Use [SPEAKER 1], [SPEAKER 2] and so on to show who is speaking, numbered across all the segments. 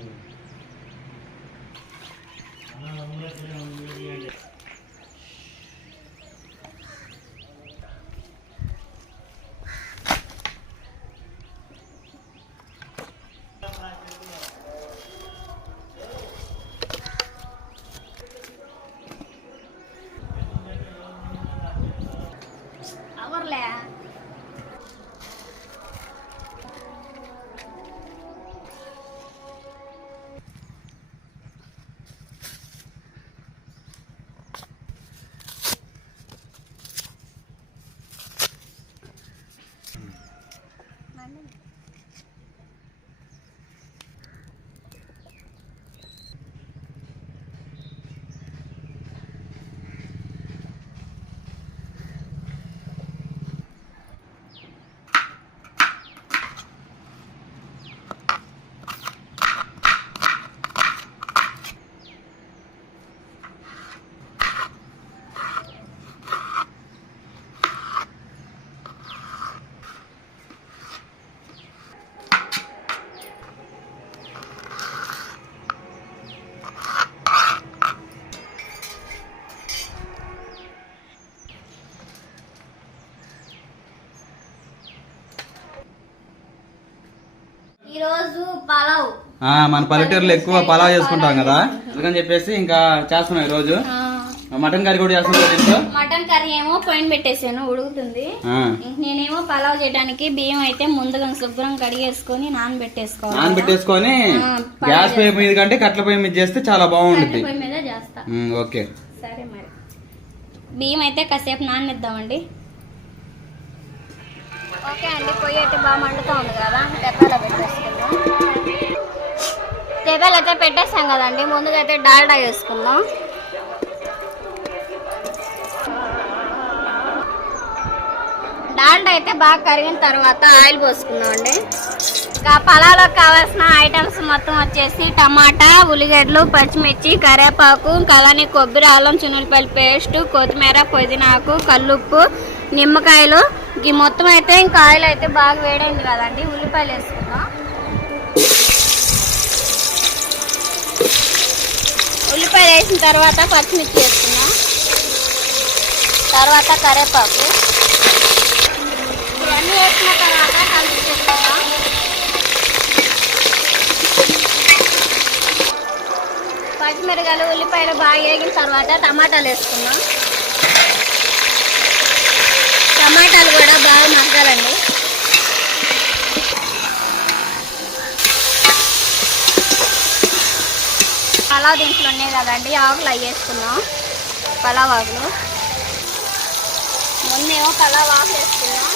[SPEAKER 1] 음. 하나 넘어가지면 ఈరోజు పలావ్.
[SPEAKER 2] మన పల్లెటూరులో ఎక్కువ పలావ్ చేసుకుంటాం కదా. అందుకని చెప్పేసి ఇంకా చేస్తున్నాం ఈ రోజు మటన్ కర్రీ కూడా చేస్తున్నాం
[SPEAKER 1] మటన్ కర్రీ ఏమో పొయ్యి పెట్టేసాను ఉడుకుతుంది. నేనేమో పలావ్ చేయడానికి బియ్యం అయితే ముందుగా శుభ్రం కడిగేసుకొని నానబెట్టేసుకోవాలి
[SPEAKER 2] నానబెట్టేసుకొని గ్యాస్ పొయ్యి మీద కంటే కట్ల పొయ్యి మీద చేస్తే చాలా బాగుంటుంది
[SPEAKER 1] పొయ్యి మీద చేస్తా.
[SPEAKER 2] ఓకే.
[SPEAKER 1] సరే మరి. బియ్యం అయితే కాసేపు నాననిద్దామండి ఓకే అండి పొయ్యి అయితే బాగా మండుతూ ఉంది కదా తెప్పాల పెట్టేసుకుందాం. తెప్పాలు అయితే పెట్టేసాం కదండి ముందుగా అయితే డాల్డా వేసుకుందాం. డాల్డా అయితే బాగా కరిగిన తర్వాత ఆయిల్ పోసుకుందాం అండి. ఇంకా పొలాలకు కావాల్సిన ఐటమ్స్ మొత్తం వచ్చేసి టమాటా ఉల్లిగడ్డలు పచ్చిమిర్చి కరివేపాకు ఇంకా అలానే కొబ్బరి అల్లం చున్నపల్లి పేస్ట్ కొత్తిమీర పుదీనాకు కల్లుప్పు నిమ్మకాయలు ఈ మొత్తం అయితే ఇంకా ఆయిల్ అయితే బాగా వేడైంది కదండి ఉల్లిపాయలు వేసుకున్నాం ఉల్లిపాయలు వేసిన తర్వాత పచ్చిమిర్చి వేసుకుందాం. తర్వాత కరివేపాకు. ఇవన్నీ వేసిన తర్వాత కలిపి పచ్చిమిరకాయలు ఉల్లిపాయలు బాగా వేగిన తర్వాత టమాటాలు వేసుకున్నాం కూడా బాగా మగ్గాలండి. పలావ్ దినుసులు ఉన్నాయి కదండి ఆకులు అయ్యేసుకున్నాం పలావ్ ఆకులు. ముందేమో పలావ్ ఆకులు వేసుకున్నాం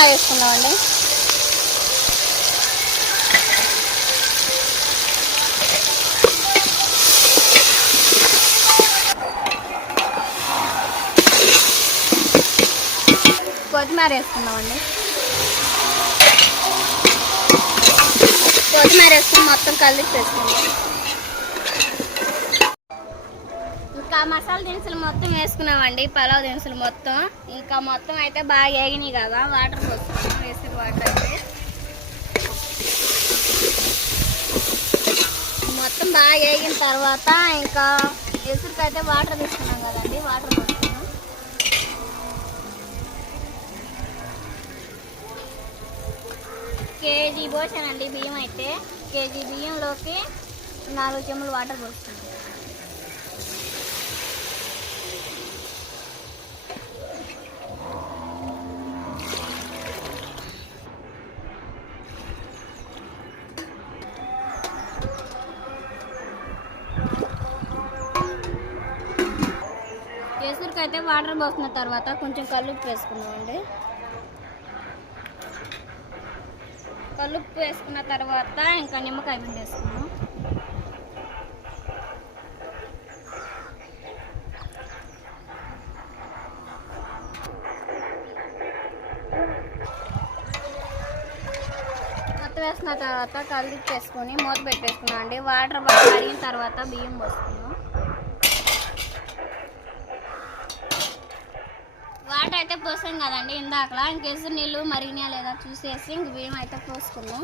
[SPEAKER 1] మసాలా వేసుకుందామండి కొత్తిమీర వేసుకుందామండి. కొత్తిమీర వేసుకుని మొత్తం కలిపి వేసుకుందాం. ఇంకా మసాలా దినుసులు మొత్తం వేసుకున్నామండి పలావ్ దినుసులు మొత్తం. ఇంకా మొత్తం అయితే బాగా వేగినాయి కదా వాటర్ పోసుకున్నాం వేసిన వాటర్ అయితే. మొత్తం బాగా వేగిన తర్వాత ఇంకా ఎసురుకైతే వాటర్ తీసుకున్నాం కదండి వాటర్ పోసుకున్నాం. కేజీ పోసానండి బియ్యం అయితే. కేజీ బియ్యంలోకి నాలుగు చెంబులు వాటర్ పోసుకున్నాం. అయితే వాటర్ పోసిన తర్వాత కొంచెం కల్లుప్పు వేసుకున్నామండి కల్లుప్పు వేసుకున్న తర్వాత ఇంకా నిమ్మకాయ పిండి వేసుకున్నాం మొత్తం వేసిన తర్వాత కలిపేసుకొని మూత పెట్టేసుకున్నాం అండి వాటర్ బాగా కడిగిన తర్వాత బియ్యం పోసుకున్నాం కోసం అయితే కదండి ఇందాకలా ఇంకేసి నీళ్ళు మరిగినా లేదా చూసేసి ఇంక బియ్యం అయితే పోసుకున్నాం.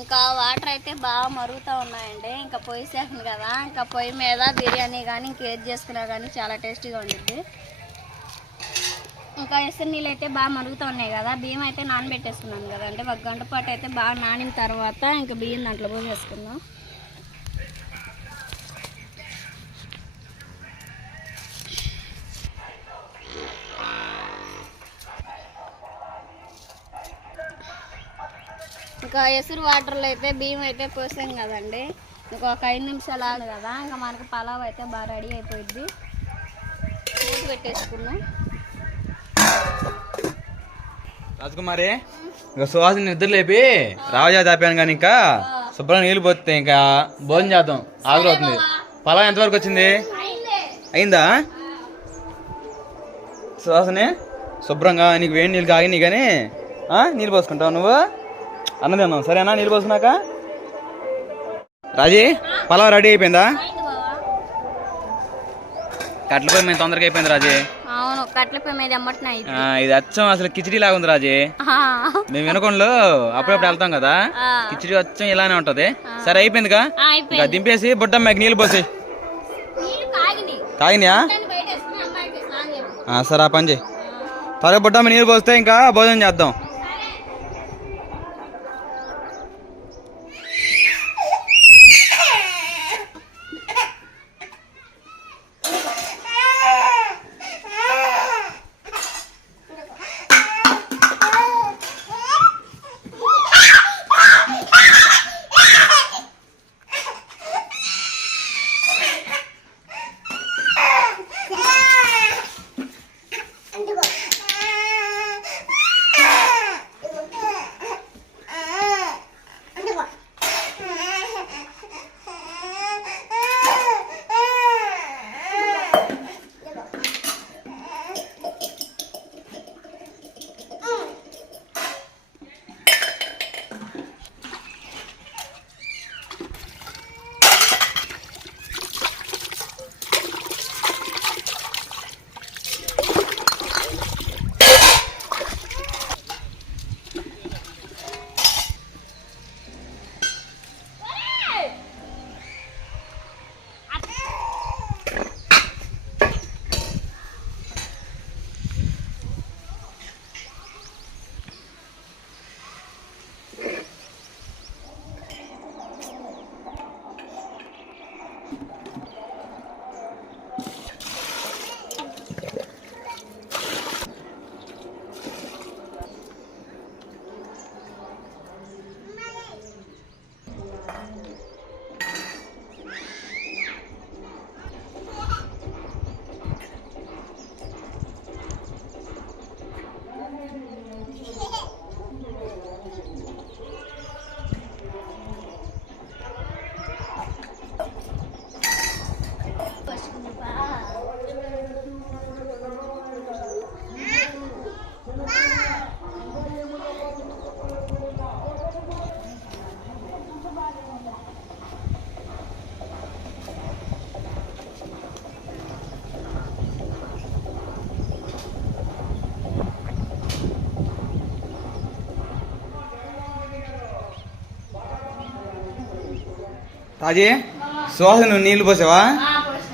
[SPEAKER 1] ఇంకా వాటర్ అయితే బాగా మరుగుతూ ఉన్నాయండి ఇంకా పొయ్యి సేకండి కదా ఇంకా పొయ్యి మీద బిర్యానీ కానీ ఇంకేది చేసుకున్నా కానీ చాలా టేస్టీగా ఉండిద్ది. ఇంకా ఎసరు నీళ్ళు అయితే బాగా మరుగుతూ ఉన్నాయి కదా బియ్యం అయితే నానబెట్టేసుకున్నాను కదా అంటే ఒక గంట పాటు అయితే బాగా నానిన తర్వాత ఇంకా బియ్యం దాంట్లో పోసేసుకుందాం. ఇంకా ఎసురు వాటర్లో అయితే బియ్యం అయితే పోసాం కదండి. ఇంకొక ఒక ఐదు నిమిషాలు ఆడు కదా. ఇంకా మనకి పలావ్ అయితే బాగా రెడీ అయిపోయింది మూత పెట్టేసుకున్నాం
[SPEAKER 2] రాజకుమారి ఇంకా సుహాసిని నిద్ర లేపి రావజా తాపాను కానీ ఇంకా శుభ్రంగా నీళ్ళు పోతే ఇంకా భోజనం చేద్దాం. ఆకలి అవుతుంది. పలావ్ ఎంతవరకు వచ్చింది? అయిందా? సుహాసిని శుభ్రంగా నీకు వేడి నీళ్ళు కాగినాయి కానీ నీళ్ళు పోసుకుంటావు నువ్వు? అన్నది అన్నావు సరేనా నీళ్ళు పోసుకున్నాక? రాజీ పొలం రెడీ అయిపోయిందా? కట్ల పొయ్యి మేము తొందరగా అయిపోయింది రాజీ.
[SPEAKER 1] అవును కట్ల పొయ్యి మీద
[SPEAKER 2] ఇది అచ్చం అసలు కిచిడి లాగా ఉంది రాజీ. మేము వినకుండా అప్పుడప్పుడు వెళ్తాం కదా. కిచిడి వచ్చం ఇలానే ఉంటది. సరే అయిపోయిందిగా? ఇంకా దింపేసి బుడ్డమ్మకి నీళ్ళు పోసి.
[SPEAKER 1] కాగినాయి.
[SPEAKER 2] సరే ఆ పని చేయి. త్వరగా బుడ్డమ్మ నీళ్ళు పోస్తే ఇంకా భోజనం చేద్దాం. రాజీ సుహాస నువ్వు నీళ్ళు పోసావా.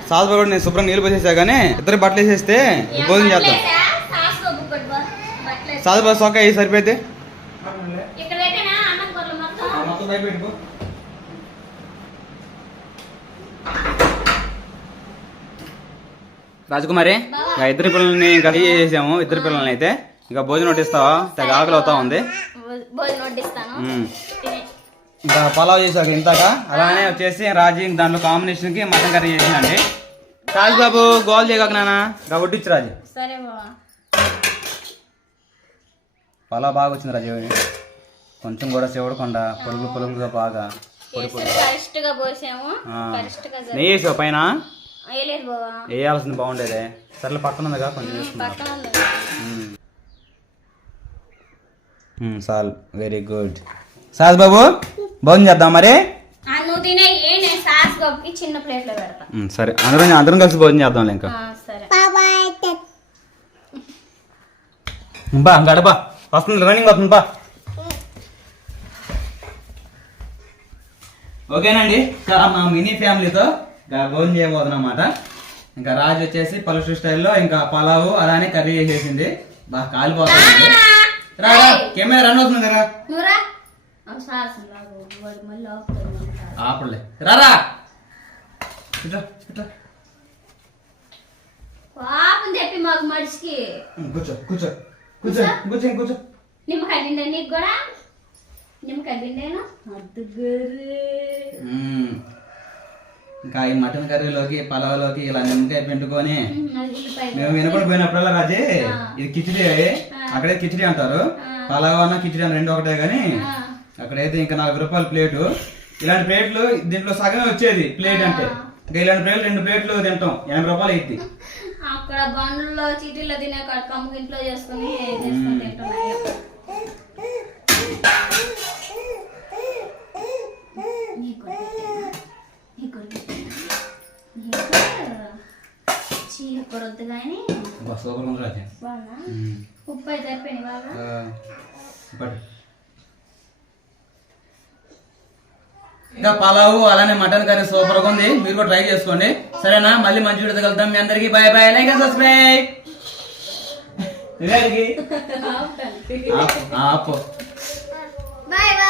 [SPEAKER 2] సాస్ కూడా నేను శుభ్రంగా నీళ్ళు పోసేసా కానీ ఇద్దరు బట్టలు వేసేస్తే భోజనం చేద్దాం
[SPEAKER 1] బట్టలేసా? సాస్ కొబ్బరి పొడి బా- బట్టలేసా?
[SPEAKER 2] సాస్ బస్ ఒక్క అయ్యి సరిపోతే?
[SPEAKER 1] ఇక్కడ పెట్టినా? అన్నం కూరలు మొత్తం?
[SPEAKER 2] రాజకుమారి ఇంకా ఇద్దరు పిల్లల్ని ఇంకా చేసాము. ఇద్దరు పిల్లల్ని అయితే. ఇంకా భోజనం వడ్డిస్తావా? తెగ ఆకలి అవుతా ఉంది.
[SPEAKER 1] భోజనం.
[SPEAKER 2] ఇంకా పలావ్ చేసాక ఇంతాక? అలానే వచ్చేసి రాజీ దాంట్లో కాంబినేషన్కి మటన్ కర్రీ చేసినండి రాజు బాబు గోల్ చేయక నాన్న. ఇంకా వడ్డించు రాజు.
[SPEAKER 1] సరే బావా.
[SPEAKER 2] పలావ్ బాగా వచ్చింది రాజు. కొంచెం కూడా చెవడకుండా పొలుగు పొలుగుగా బాగా. నెయ్యి వేసావు పైన? వేయాల్సింది బాగుండేదే. సర్లే పక్కన ఉందిగా కొంచెం. చాలు. వెరీ గుడ్ సాస్ బాబు? భోజనం చేద్దాం మరి? సరే. అందరం అందరం కలిసి భోజనం చేద్దాం ఇంకా. బా గడపా వస్తుంది రన్నింగ్ వస్తుంది బా. ఓకేనండి. మా మినీ ఫ్యామిలీతో భోజనం చేయబోతున్నాం అన్నమాట ఇంకా రాజు వచ్చేసి పలుసు స్టైల్లో ఇంకా పలావు అలానే కర్రీ చేసేసింది. బాగా కాలిపోతుంది. రా రా, కెమెరా రన్ అవుతుంది కదా.
[SPEAKER 1] నువ్వురా ఆ, సాస్ లాగు వాడు మళ్ళీ ఆపుతాడు మన సాస్.
[SPEAKER 2] ఆపలే రారా. ఇట్లా ఇట్లా.
[SPEAKER 1] పాపం చెప్పి మాకు మడిచికి
[SPEAKER 2] ఉమ్, కూర్చో కూర్చో. కూర్చో కూర్చో. కూర్చో
[SPEAKER 1] నిమ్మకాయ పిండి నీకు కూడా? నిమ్మకాయ పిండేనా అద్దు
[SPEAKER 2] మ్మ్. ఇంకా ఈ మటన్ కర్రీలోకి పలావ్లోకి ఇలా నిమ్మకాయ పిండుకొని మేము వినపడి పోయినప్పుడల్లా రాజే ఇది కిచిడి అక్కడే కిచిడి అంటారు. పలావ్ అన్న కిచిడి అన్న రెండు ఒకటే కానీ అక్కడైతే ఇంకా నలభై రూపాయల ప్లేటు. ఇలాంటి ప్లేట్లు దీంట్లో సగమే వచ్చేది ప్లేట్ అంటే. ఇంకా ఇలాంటి ప్లేట్లు రెండు ప్లేట్లు తింటాం. ఎనభై రూపాయలు అయింది
[SPEAKER 1] అక్కడ బండ్లో చీటీలో తినే కాడ కమ్ము ఇంట్లో చేసుకుని చేసుకుని వద్దు కానీ
[SPEAKER 2] సూపర్ ఉంది రాజే.
[SPEAKER 1] బాగున్నా ఉప్పు అయితే సరిపోయింది బాగా.
[SPEAKER 2] ఇంకా పలావు అలానే మటన్ కర్రీ సూపర్గా ఉంది. మీరు కూడా ట్రై చేసుకోండి. సరేనా? మళ్ళీ మంచి వీడియో కలుద్దాం. మీ అందరికి బాయ్ బాయ్. లైక్ సబ్స్క్రైబ్
[SPEAKER 1] ఆపుతాను.
[SPEAKER 2] ఆపు.
[SPEAKER 1] Bye bye.